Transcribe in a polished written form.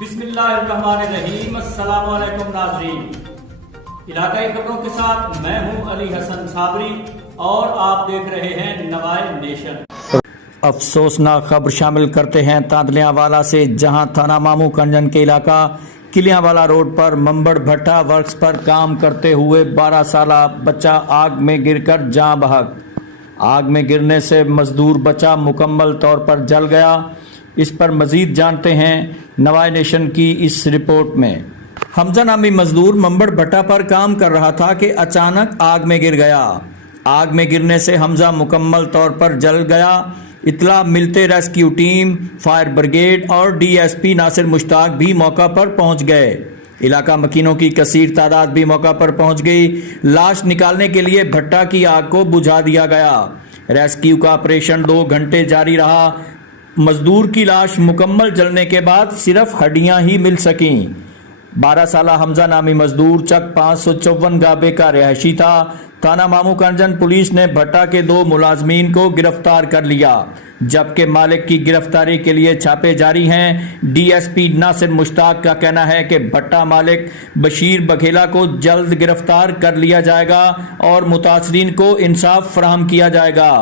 بسم اللہ الرحمن الرحیم۔ السلام علیکم ناظرین، علاقائی خبروں کے ساتھ میں ہوں علی حسن صابری اور آپ دیکھ رہے ہیں نوائے نیشن۔ افسوسناک خبر شامل کرتے ہیں تاندلیاں والا سے، جہاں تھانہ مامو کنجن کے علاقہ کلیاں والا روڈ پر ممبڑ بھٹا ورکس پر کام کرتے ہوئے 12 سالہ بچہ آگ میں گر کر جاں بحق۔ آگ میں گرنے سے مزدور بچہ مکمل طور پر جل گیا۔ اس پر مزید جانتے ہیں نوائے نیشن کی اس رپورٹ میں۔ حمزہ نامی مزدور ممبڑ بھٹا پر کام کر رہا تھا کہ اچانک آگ میں گر گیا۔ آگ میں گرنے سے حمزہ مکمل طور پر جل گیا۔ اطلاع ملتے ریسکیو ٹیم، فائر بریگیڈ اور ڈی ایس پی ناصر مشتاق بھی موقع پر پہنچ گئے۔ علاقہ مکینوں کی کثیر تعداد بھی موقع پر پہنچ گئی۔ لاش نکالنے کے لیے بھٹا کی آگ کو بجھا دیا گیا۔ ریسکیو کا آپریشن 2 گھنٹے جاری رہا۔ مزدور کی لاش مکمل جلنے کے بعد صرف ہڈیاں ہی مل سکیں۔ 12 سالہ حمزہ نامی مزدور چک 554 گابے کا رہائشی تھا۔ تھانہ مامو کنجن پولیس نے بھٹا کے 2 ملازمین کو گرفتار کر لیا، جبکہ مالک کی گرفتاری کے لیے چھاپے جاری ہیں۔ ڈی ایس پی ناصر مشتاق کا کہنا ہے کہ بھٹا مالک بشیر بگھیلا کو جلد گرفتار کر لیا جائے گا اور متاثرین کو انصاف فراہم کیا جائے گا۔